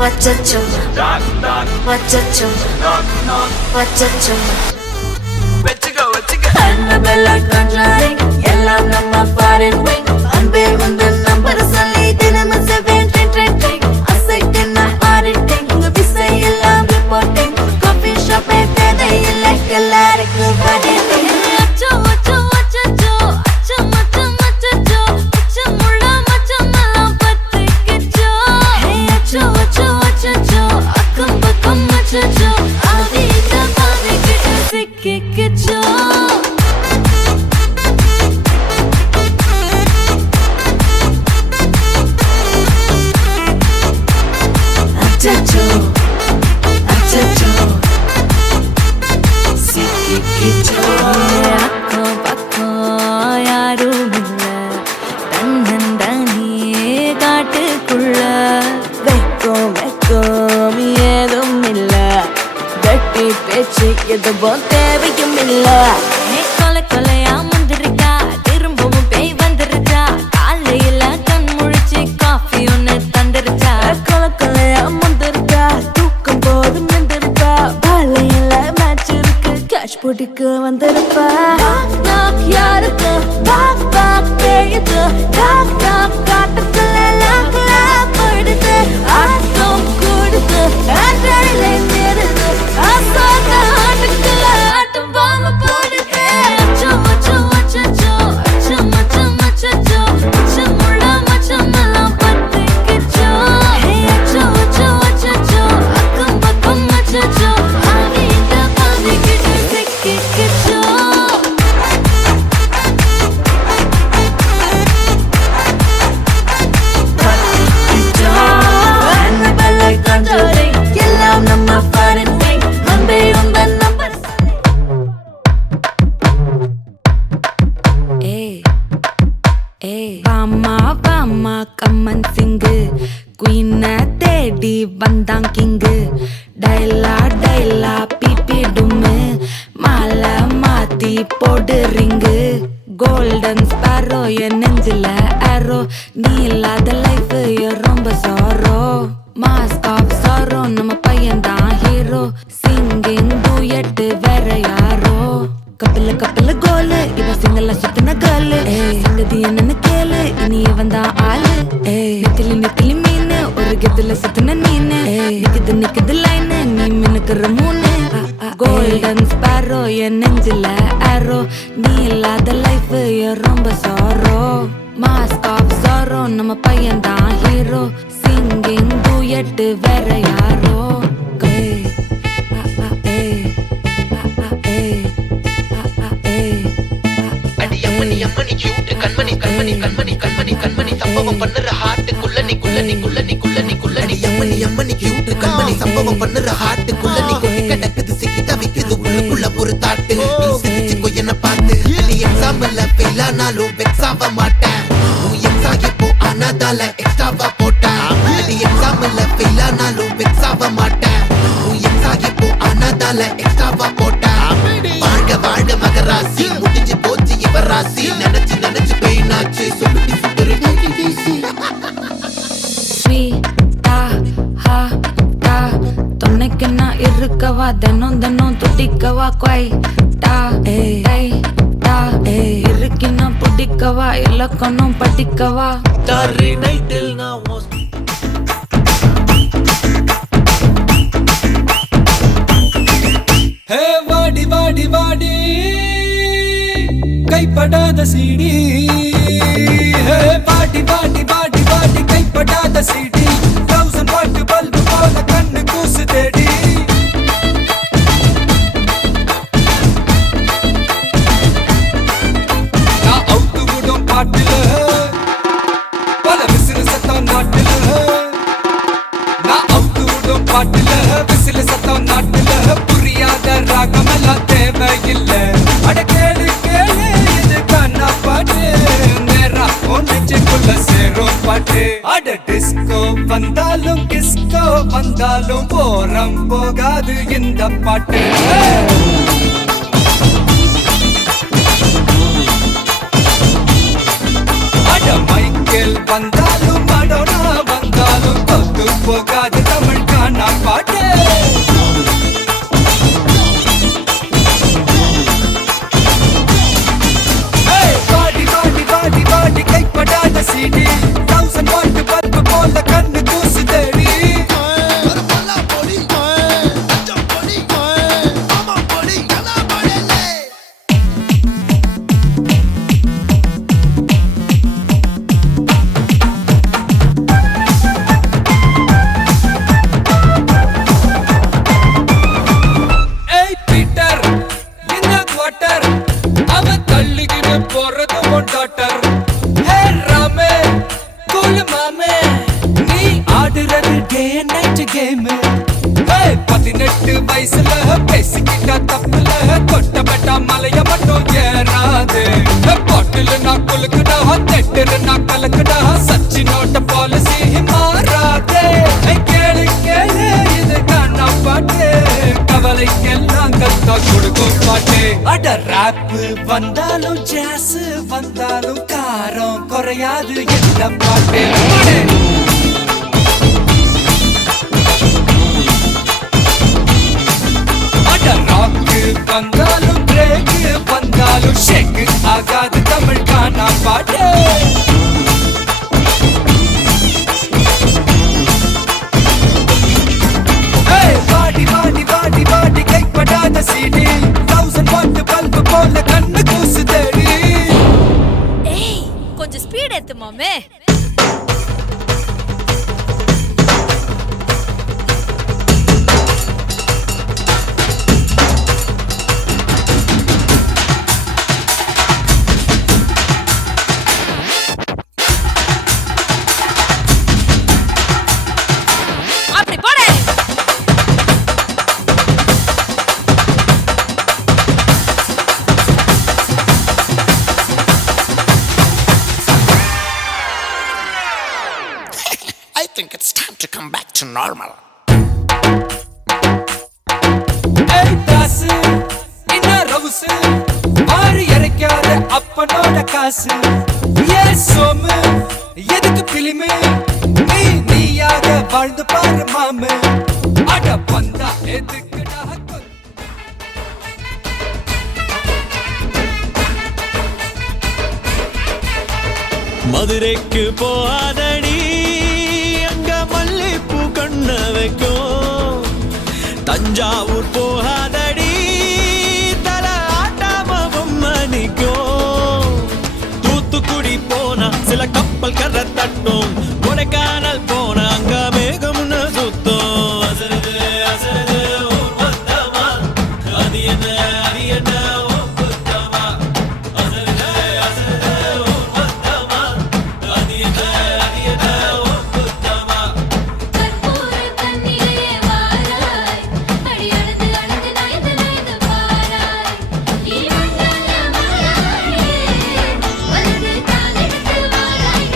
Wachacho, wachacho, wachacho. Annabella conjuring, yellam namma foreign wing. Anbe undan number solli dinam 7 asaikenna auditing. Unga visai ellam reporting. Coffee shop e thedai illa kellarikku vadili. Acho acho wachacho, acho macho machacho, acho mulla macho mallam pattikcho. Hey acho acho wachacho, akkam pakkam machacho, avita pavikittu sikkikcho. Achacho, achacho, sikkikcho. Akko pakko yarum illa, tannandaniye kaattukulla. Vekkom edum illa, vetti pechu eduvum thevayum illa. Kole koleya mundirikka, thirumbavum pei vandirucha. Kaalaiyila kan mulichi coffee onnu thandirucha. Kole koleya mundirikka, thookam podum nindirukka. Vaalaiyila match irukku, cash podikku vandiruppa. Knock knock yarukku, knock knock peyudhu. Knock knock kaattukulla lock lock podudhu. Aattam kodudhu, aandalai nerudhu. Asaka aattukulla aattam bomba podudhu. Acho acho achacho, acho macho machacho, acho mulla macho mallam pattikcho. Hey acho acho achacho, akkam pakkam machacho, avita pavikittu sikkikcho. Annabella conjuring, yellam namma foreign wing. Anbe undan number. Vama vama kaman sing, queen தேடி வந்தான் king. டைலா டைலா BP டும்மு, மாலை மாத்தி போடு ring. Golden sparrow என் நெஞ்சில ஆரோ, நீ இல்லாத life ரொம்ப sorrow. Mask of sorrow, நம்ம பையன் தான் ஹீரோ. சிங்கிங் டூயட் வேற யாரோ. கப்பில கப்பில கோலு, இவ சிங்கல்ல சுத்தின கேர்ளு. சங்கதி என்னன்னு கேளு, இனி இவன் தான் ஆளு. நெத்திலி நெத்திலி மீனு, ஒரு கெத்துல சுத்தின நீனு. நிக்குது நிக்குது லைனு, நீ மினுக்குற மூணு. கோல்டன் ஸ்பாரோ என் நெஞ்சில ஆரோ, நீ இல்லாத லைஃப் ரொம்ப சாரோ. மாஸ்க் ஆஃப் சாரோ, நம்ம பையன் தான் ஹீரோ. சிங்கிங் டூயட் வேற யாரோ. அம்மனி கியூட் கண்மணி கண்மணி கண்மணி கண்மணி கண்மணி சம்பவம் பண்ணுற ஹார்ட்டுக்குள்ள நீ குள்ள நீ குள்ள நீ குள்ள நீ குள்ள நீ அம்மனி கியூட் கண்மணி சம்பவம் பண்ணுற ஹார்ட்டுக்குள்ள நீ கொட்டி கிடக்குது சிக்கி தவிக்குது உள்ளுக்குள்ள ஒரு தாட்டு. நீ சிரிச்சுக்கோ என்ன பார்த்து, நீ எக்ஸாம்ல ஃபெயில் ஆனாலும் வெக்ஸ் ஆக மாட்டேன். உன் எக்ஸா இப்போ ஆனதால எக்ஸ்ட்ராவா போட்டேன். நீ எக்ஸாம்ல ஃபெயில் ஆனாலும் வெக்ஸ் ஆக மாட்டேன். உன் எக்ஸா இப்போ ஆனதால எக்ஸ்ட்ராவா போட்டேன். வாழ்க வாழ்க மகராசி, முடிஞ்சு போச்சு இவ ராசி. நினைச்சு நினைச்சு பெயினாச்சு, சொல்லுடி சுத்தரு ஸ்வீட்டா ஹாட்டா, துணைக்கு நான் இருக்கவா, தினம் தினம் துடிக்கவா. குவைட்டா டைட்டா, இருக்கின்னா பிடிக்கவா, இலக்கணம் படிக்கவா. டாரி நைட்டில் நான் ஹே வாடி வாடி வாடி, கைப்படாத சீடி. ஹே வாடி வாடி வாடி வாடி, கைப்படாத சீடி. 1000 வாட் பல்பு போல கண்ணு கூசு தேடி. நான் அவுத்து விடும் பாட்டுல பல விசிறு சத்தம் நாட்டுல. நான் அவுத்து விடும் பாட்டுல விசிறு சத்தம் நாட்டுல. புரியாத ராகமெல்லாம் தேவையில்லை. அட கேளு கேளு, இது கண்ணா பாட்டு. நேரா ஒன்னுக்குள்ள சேரும் பாட்டு. அட டிஸ்கோ வந்தாலும் கிஸ்கோ வந்தாலும் போரம் போகாது இந்த பாட்டு. அட மைக்கேல் வந்தாலும் மடோனா வந்தாலும் தொத்து போகாது தமிழ் வந்தாலும் ஜாஸ் வந்தாலும் காரம் குறையாது என்ன பாட்டு ராக்கு வந்தாலும் பிரேக் வந்தாலும் ஷேக் ஆகாது தமிழ் கானா பாட்டு பாடி பாடி பாடி பாடி கைப்படாத சீடி 1000 வாட் பல்பு போல கண்ணு கூசு தேடி ஏய் கொஞ்சம் ஸ்பீட் ஏத்து மாமே அப்படி போடு I think it's time to come back to normal. ஏய் தாசு என்ன ரவுசு மாறி இறக்காத அப்பனோட காசு ஏ சோமு எதுக்கு பிலிமு நீ நீயாக வாழ்ந்து பாரு மாமு அட பந்தா எதுக்குடா மதுரைக்கு போகாதடி அங்க மல்லிப்பூ கண்ண வைக்கும் தஞ்சாவூர் போகாதடி தல ஆட்டாம பொம்மணிக்கும் தூத்துக்குடி போனா சில கப்பல் கரை தட்டும் கொடைக்கானல் போனா அங்க மேகம்னு சுத்தம் அசருது அசருது ஊர் மொத்தமா அது என்ன ஊர் மொத்தமா அசருது அசருது ஊர் மொத்தமா அது என்ன ஊர் மொத்தமா கற்பூர கண்ணிலே வாராய் அடியளந்து அளந்து நயந்து நயந்து பாராய் ஈவண்டல மாறாயே வலது காலெடுத்து வாராய்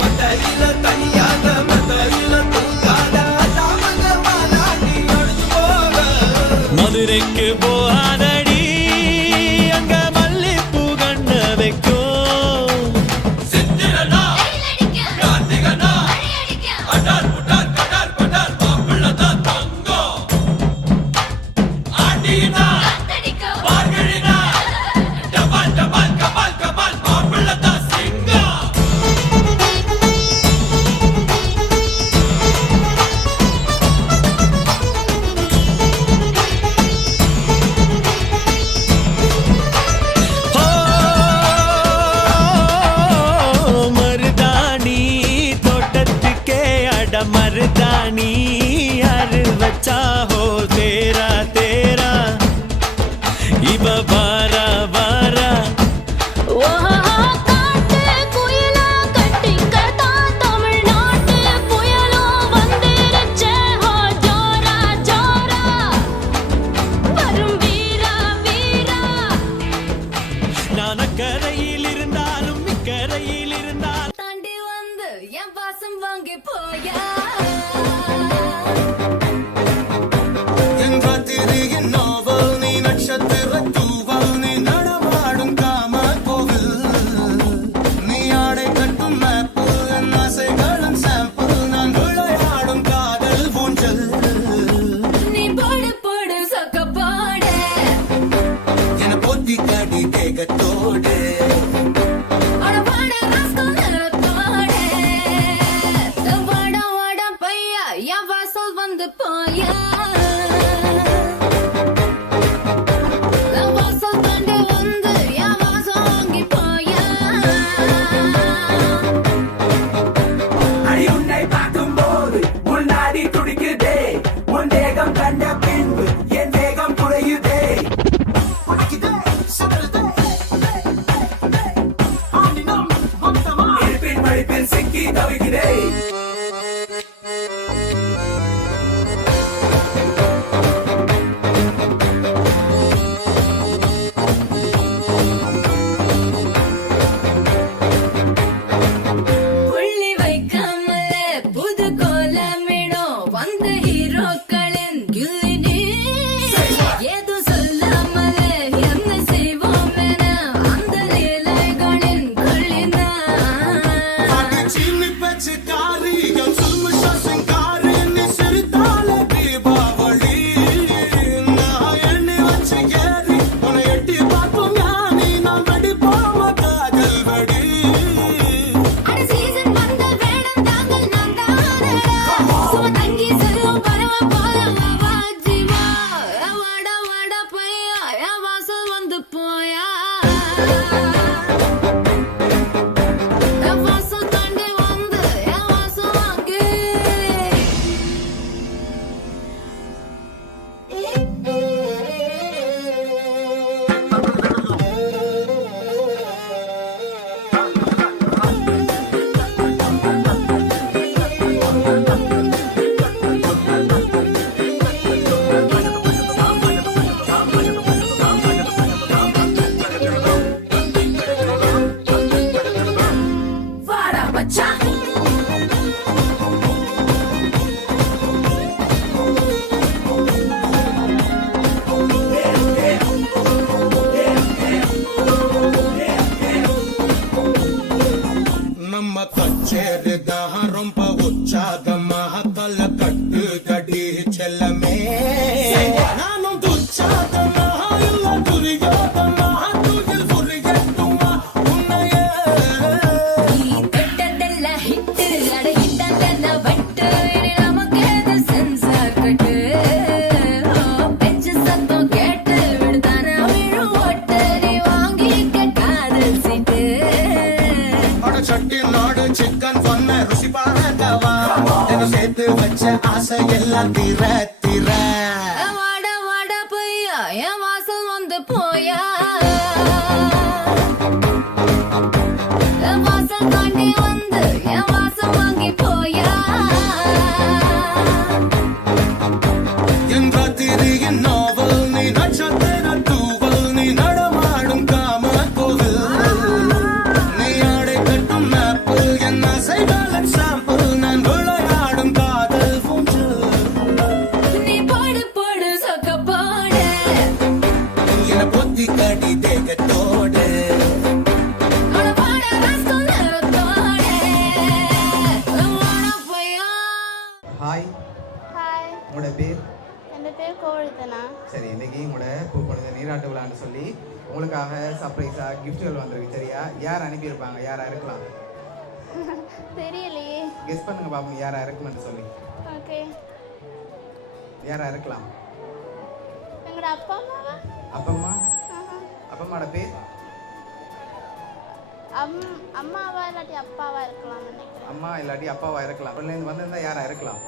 மத்தரில தனியாக மத்தரில தூங்காத தாமங்க மாலாடி அழுது போக மதுரைக்கு போகாதடி அங்க மல்லிப்பூ கண்ண வைக்கும் சித்திரனா கைலடிக்க கார்த்திகனா அடியடிக்க அடார் புடார் கடார் படார் மாப்பிள்ளதான் தங்கம் ஆண்டினா காத்தடிக்க பார்கழினா டபால் டபால் கபால் கபால் மாப்பிள்ளதான் சிங்கம் மருதாணி தோட்டத்துக்கே அட மருதாணி யாரு வச்சா ஹோ தேரா தேரா இவ வாரா வாரா ஓஹோ காட்டு குயிலா கட்டிக்கடா தமிழ்நாட்டு புயலோ வந்திருச்சே ஹோ ஜோரா ஜோரா வரும் வீரா வீரா நான் அக்கரையில் இருந்தாலும் இக்கரையில் இருந்தாலும் தாண்டி வந்து என் வாசம் வாங்கி போயா என் நாவல் நீ நட்சத்திர தூவல் நீ நடமாடும் காம கோவில் நீ ஆடை கட்டும் மேப்பு என் ஆசைகளும் சாம்பிள் நான் விளையாடும் காதல் ஊஞ்சல் நீ போடு போடு சொக்க போடு என பொத்தி கடி தேகத்தோடு அட வாட ராஸ்கல் நிறத்தோடு வாட வாட பையா என் வாசல் வந்து போயா வாசல் தாண்டி வந்து என் வாசம் வாங்கி போயா அடி உன்னை பார்க்கும்போது உன் நாடி துடிக்குதே உன் தேகம் கண்ட பின்பு என் வேகம் குறையுதே ஆசை எல்லாம் தீர தீர வாட வாட பையா என் வாசல் வந்து போயா வாசல் தாண்டி வந்து என் வாசல் வாங்கி போயா என் ராத்திரியின் நாவல் நீ நட்சத்திர தூவல் நீ நடமாடும் காம கோவில் நீ ஆடை கட்டும் மேப்பிள் என் ஆசைகளின் சாம்பிள் நான் விளையாடும் காதல் ஊஞ்சல் நீ போடு போடு சொக்க போடு என பொத்தி கடி தேகத்தோடு அவன பாட ராஸ்கல் நேரத்தோடு வாட பையா ஹாய், ஹாய், உங்களோட பேர்? என் பேர் கோவிந்தனா. சரி, இன்னைக்கு உங்களோட பூப்பொழுது நீராட்டு விழான்னு சொல்லி உங்களுக்காக சர்ப்ரைஸாக கிஃப்ட்கள் வந்திருக்கு. சரியா? யார் அனுப்பியிருப்பாங்க? யாரா இருக்கலாம்? தெரியலையே. கெஸ் பண்ணுங்க பாப்போம், யாரா இருக்குமென்னு சொல்லி. ஓகே, யாரா இருக்கலாம்? எங்களோட அப்பா அம்மாவா? அப்பம்மா? ஆஹா. அப்பம்மாவோட பேர்? அம்மாவா இல்லாட்டி அப்பாவா இருக்கலாம் நினைக்கிறேன். அம்மா இல்லாட்டி அப்பாவா இருக்கலாம். அவர்லேருந்து வந்திருந்தா யாரா இருக்கலாம்?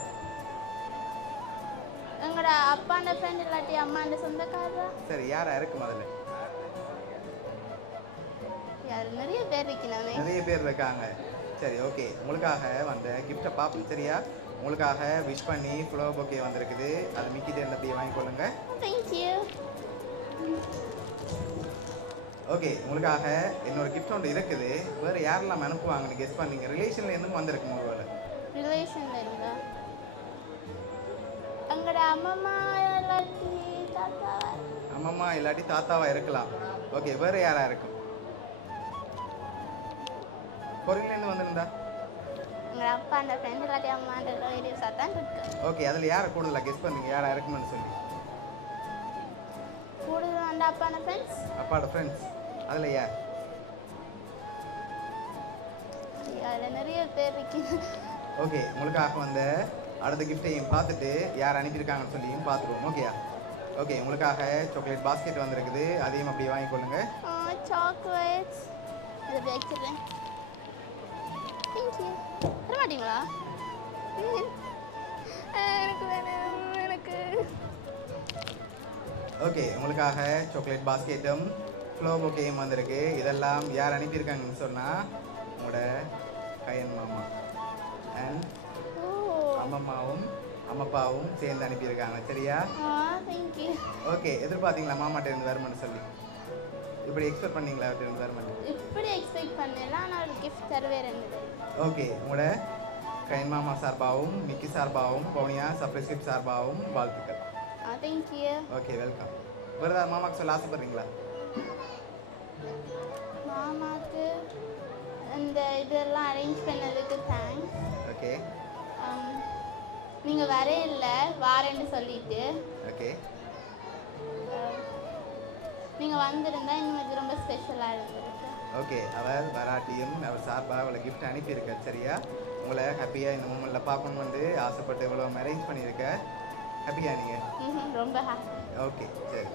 எங்களோட அப்பாண்ட ஃப்ரெண்ட் இல்லாட்டி அம்மாண்ட சொந்தக்காரரா? சரி, யாரா இருக்கும் அதில்? யார் நிறைய பேர் இருக்கணும். நிறைய பேர் இருக்காங்க. சரி, ஓகே, உங்களுக்காக வந்த கிஃப்டை பார்ப்போம். சரியா? உங்களுக்காக விஷ் பண்ணி ஃப்ளோ பொக்கே வந்திருக்குது. அது மிக்கிட்டே இருந்து அப்படியே வாங்கிக்கொள்ளுங்க. தேங்க்யூ. ஓகே, உங்களுக்காக இன்னொரு கிஃப்ட் ஒன்று இருக்குது. வேறு யாரெல்லாம் அனுப்புவாங்கன்னு கெஸ் பண்ணீங்க. ரிலேஷனில் இருந்தும் வந்திருக்கு உங்களோட. ரிலேஷன்ல இருந்தா எங்களோட அம்மம்மா இல்லாட்டி தாத்தாவா? அம்மம்மா இல்லாட்டி தாத்தாவா இருக்கலாம். ஓகே, வேறு யாரா இருக்கும்? பொருள்லேருந்து வந்திருந்தா? எங்களோட அப்பாண்ட ஃப்ரெண்ட் இல்லாட்டி அம்மாண்ட ரிலேட்டிவ்ஸாக தான் இருக்கு. ஓகே, அதில் யாரை கூடுதலாக கெஸ் பண்ணீங்க? யாரா இருக்குமென்னு சொல்லி. கூடுதல் அந்த அப்பாண்ட ஃப்ரெண்ட்ஸ். அப்பாவோட ஃப்ரெண்ட்ஸ் அதில் யார்? அதில் நிறைய பேர் இருக்கீங்க. ஓகே, உங்களுக்காக வந்த அடுத்த கிஃப்டையும் பார்த்துட்டு யார் அனுப்பியிருக்காங்கன்னு சொல்லியும் பார்த்துருவோம். ஓகேயா? ஓகே, உங்களுக்காக சாக்லேட் பாஸ்கெட் வந்திருக்குது. அதையும் அப்படியே வாங்கிக்கொள்ளுங்க. சாக்லேட்ஸ் இதை வைக்கிறேன். தேங்க்யூ. தர மாட்டீங்களா? எனக்கு வேணும், எனக்கு. ஓகே, உங்களுக்காக சாக்லேட் பாஸ்கெட்டும் ஃப்ளோ பொக்கேயும் வந்திருக்கு. இதெல்லாம் யார் அனுப்பியிருக்காங்கன்னு சொன்னால் உங்களோட கையன் மாமா அண்ட் அம்மம்மாவும் அம்மப்பாவும் சேர்ந்து அனுப்பியிருக்காங்க. சரியா? தேங்க்யூ. ஓகே, எதிர்பார்த்தீங்களா மாமாட்ட இருந்து வருமானு சொல்லி? இப்படி எக்ஸ்பெக்ட் பண்ணீங்களா அவர்கிட்ட இருந்து வருமானு? இப்படி எக்ஸ்பெக்ட் பண்ணல, நான் ஒரு கிஃப்ட் தருவே இருந்தது. ஓகே, உங்களோட கையன் மாமா சார்பாகவும் மிக்கி சார்பாகவும் பவுனியா சர்ப்ரைஸ் கிஃப்ட் சார்பாகவும் வாழ்த்துக்கள். தேங்க்யூ. Okay, welcome. வேறு ஏதாவது மாமாவுக்கு சொல்ல ஆசைப்படுறீங்களா? மாமாவுக்கு இந்த இதெல்லாம் அரேஞ்ச் பண்ணதுக்கு தேங்க்ஸ். ஓகே, நீங்கள் வரையில்ல வாரேன்னு சொல்லிட்டு ஓகே, நீங்கள் வந்திருந்தா இன்னும் இது ரொம்ப ஸ்பெஷலாக இருந்திருக்கு. ஓகே. அவர் வராட்டியும் அவர் சார்பாக அவளை கிஃப்ட் அனுப்பியிருக்கார். சரியா? உங்களை ஹாப்பியாக இந்த மூமெண்ட்டில் பார்க்கணும் வந்து ஆசைப்பட்டு இவ்வளோ அரேஞ்ச் பண்ணியிருக்க. ஹாப்பியா நீங்கள்? ரொம்ப ஹாப்பி. ஓகே, சரி.